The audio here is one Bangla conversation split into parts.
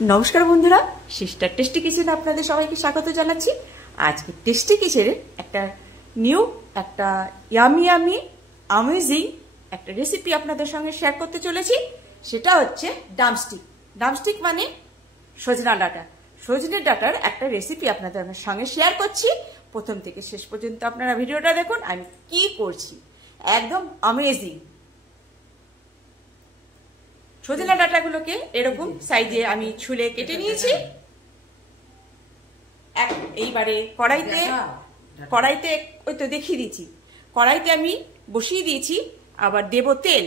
নমস্কার বন্ধুরা, সিস্টার টেস্টি কিচেনে আপনাদের সবাইকে স্বাগত জানাচ্ছি। আজকে টেস্টি কিচেনের একটা নিউ একটা ইয়ামি অ্যামেজিং একটা রেসিপি আপনাদের সঙ্গে শেয়ার করতে চলেছি। সেটা হচ্ছে ড্রামস্টিক। ড্রামস্টিক মানে সজনা ডাঁটা। সজনে ডাঁটার একটা রেসিপি আপনাদের সঙ্গে শেয়ার করছি। প্রথম থেকে শেষ পর্যন্ত আপনারা ভিডিওটা দেখুন আমি কি করছি, একদম অ্যামেজিং। সজনা ডাঁটাগুলোকে এরকম সাইজে আমি ছুলে কেটে নিয়েছি। এইবারে কড়াইতে ওই তো দেখিয়ে দিচ্ছি, কড়াইতে আমি বসিয়ে দিয়েছি। আবার দেব তেল,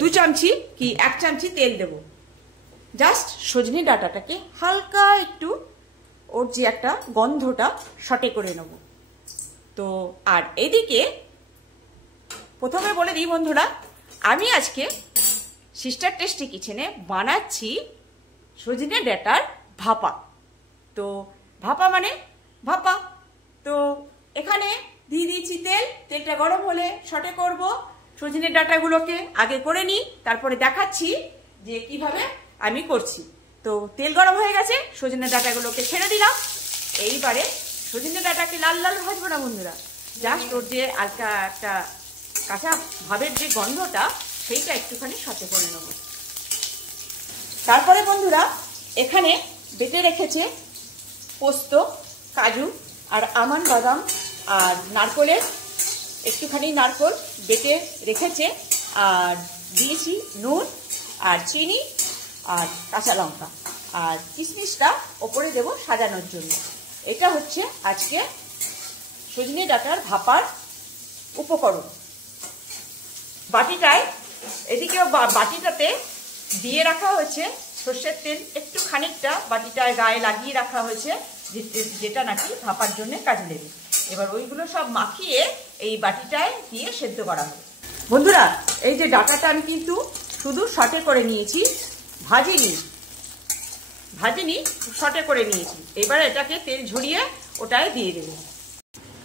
2 চামচি কি 1 চামচি তেল দেব। জাস্ট সজনে ডাঁটাটাকে হালকা একটু ওর যে একটা গন্ধটা সটে করে নেব। তো আর এদিকে প্রথমে বলে দিই বন্ধুরা, আমি আজকে সিস্টার টেস্টি কিচেনে বানাচ্ছি সজনে ডাঁটার ভাপা। তো ভাপা মানে ভাপা। তো এখানে দিয়ে দিয়েছি তেল। তেলটা গরম হলে সটে করব সজনে ডাঁটাগুলোকে আগে করে নিই, তারপরে দেখাচ্ছি যে কিভাবে আমি করছি। তো তেল গরম হয়ে গেছে, সজনে ডাঁটাগুলোকে ছেড়ে দিলাম। এইবারে সজনে ডাঁটাকে লাল লাল ভাজবো না বন্ধুরা, জাস্ট ওর যে হালকা একটা কাঁচা ভাবের যে গন্ধটা সেইটা একটুখানি সাথে করে নেব। তারপরে বন্ধুরা এখানে বেটে রেখেছে পোস্ত, কাজু আর আমন্ড, বাদাম আর নারকলের একটুখানি নারকল বেটে রেখেছে। আর দিয়েছি নুন আর চিনি আর কাঁচা লঙ্কা, আর কিশমিশটা ওপরে দেব সাজানোর জন্য। এটা হচ্ছে আজকে সজনে ডাঁটার ভাপার উপকরণ। বাটিটায় এদিকে বাটিটাতে দিয়ে রাখা হয়েছে সর্ষের তেল, একটু খানিকটা বাটিটায় গায়ে লাগিয়ে রাখা হয়েছে, যেটা নাকি ভাপার জন্য কাজে দেবে। এবার ওইগুলো সব মাখিয়ে এই বাটিটায় দিয়ে সেদ্ধ করা হবে। বন্ধুরা এই যে ডাঁটাটা আমি কিন্তু শুধু সটে করে নিয়েছি, ভাজিনি, সটে করে নিয়েছি। এবার এটাকে তেল ঝরিয়ে ওটায় দিয়ে দেবো।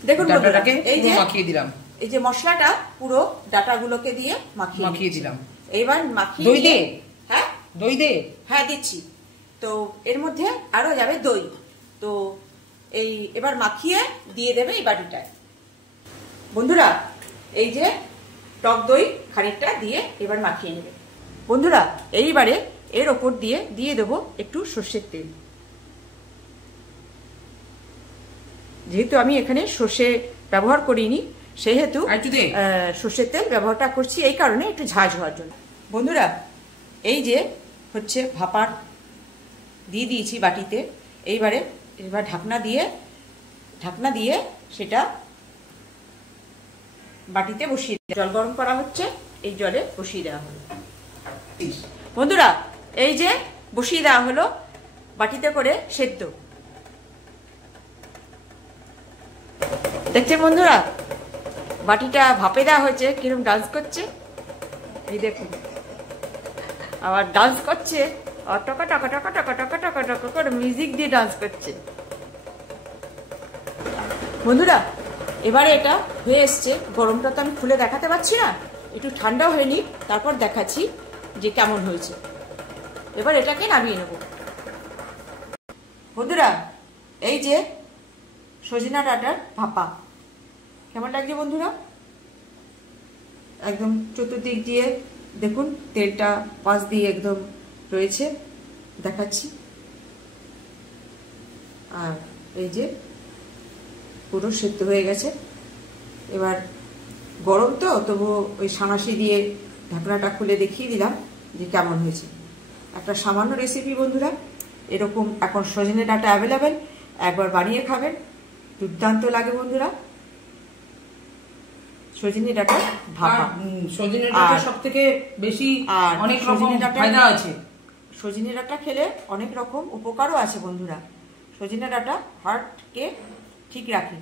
দেখুন ডাঁটাটাকে এই যে মাখিয়ে দিলাম, এই যে মশলাটা পুরো ডাঁটাগুলোকে দিয়ে মাখিয়ে দিলাম। এবার মাখিয়ে দই দে, হ্যাঁ দই দে, হ্যাঁ দিচ্ছি। তো এর মধ্যে আরো যাবে দই। তো এই এবার মাখিয়ে দিয়ে দেবে এই বাটিটায়। বন্ধুরা এই যে টক দই খানিকটা দিয়ে এবার মাখিয়ে নেবে। বন্ধুরা এইবারে এর ওপর দিয়ে দেবো একটু সর্ষের তেল। যেহেতু আমি এখানে সর্ষে ব্যবহার করিনি, সেহেতু সর্ষের তেল ব্যবহারটা করছি এই কারণে, একটু ঝাঁঝ হওয়ার জন্য। বন্ধুরা এই যে হচ্ছে ভাপার দিয়ে দিয়েছি বাটিতে। এবার ঢাকনা দিয়ে সেটা বাটিতে বসিয়ে জল গরম করা হচ্ছে, এই জলে বসিয়ে দেওয়া হলো। বন্ধুরা এই যে বসিয়ে দেওয়া হলো বাটিতে করে সেদ্ধ। দেখছেন বন্ধুরা বাটিটা ভাপে দেওয়া হয়েছে, কিরকম ডান্স করছে এই দেখুন। আবার ডান্স করছে, আর টকা টকা টকা টকা টকা টকা টকা করে মিউজিক দিয়ে ডান্স করছে। বন্ধুরা এবারে এটা হয়ে এসছে। গরমটা তো আমি খুলে দেখাতে পারছি না, একটু ঠান্ডা হয়ে নিক তারপর দেখাচ্ছি যে কেমন হয়েছে। এবার এটাকে নামিয়ে নেব। বন্ধুরা এই যে সজনা ডাঁটার ভাপা কেমন লাগছে বন্ধুরা, একদম চতুর্দিক দিয়ে দেখুন তেলটা পাশ দিয়ে একদম রয়েছে, দেখাচ্ছি। আর এই যে পুরো সেদ্ধ হয়ে গেছে। এবার গরম তো তবু ওই সাঁড়াশি দিয়ে ঢাকনাটা খুলে দেখিয়ে দিলাম যে কেমন হয়েছে। একটা সামান্য রেসিপি বন্ধুরা, এরকম এখন সজনে ডাঁটা অ্যাভেলেবেল, একবার বানিয়ে খাবেন, দুর্দান্ত লাগে বন্ধুরা। সজনে ডাঁটা ভাপা, সজনে ডাঁটা সবথেকে বেশি অনেক রকম ফায়দা আছে। সজনে ডাঁটা খেলে অনেক রকম উপকারও আছে বন্ধুরা। সজনে ডাঁটা হার্টকে ঠিক রাখে,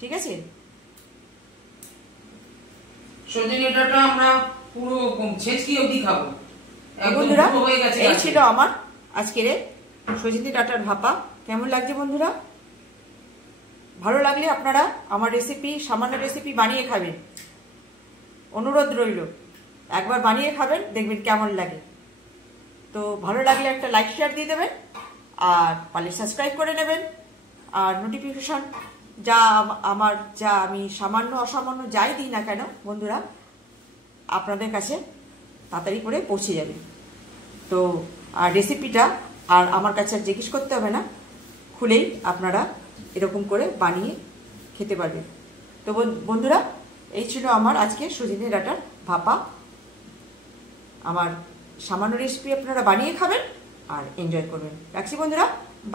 ঠিক আছে। সজনে ডাঁটা আমরা পুরো ছেঁচকি অবধি খাবো বন্ধুরা। এই ছিল আমার আজকের সজনে ডাঁটার ভাপা। কেমন লাগছে বন্ধুরা? ভালো লাগলে আপনারা আমার রেসিপি, সামান্য রেসিপি বানিয়ে খাবেন, অনুরোধ রইল। একবার বানিয়ে খাবেন, দেখবেন কেমন লাগে। তো ভালো লাগলে একটা লাইক শেয়ার দিয়ে দেবেন, আর পারলে সাবস্ক্রাইব করে নেবেন, আর নোটিফিকেশন যা আমি সামান্য অসামান্য যাই দিই না কেন বন্ধুরা, আপনাদের কাছে তাড়াতাড়ি করে পৌঁছে যাবে। তো আর রেসিপিটা আর আমার কাছে আর জিজ্ঞেস করতে হবে না, খুলেই আপনারা এরকম করে বানিয়ে খেতে পারবেন। তো বন্ধুরা, এই ছিল আমার আজকে সজনে ডাঁটার ভাপা। আমার সামান্য রেসিপি আপনারা বানিয়ে খাবেন আর এনজয় করবেন। রাখছি বন্ধুরা,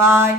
বাই।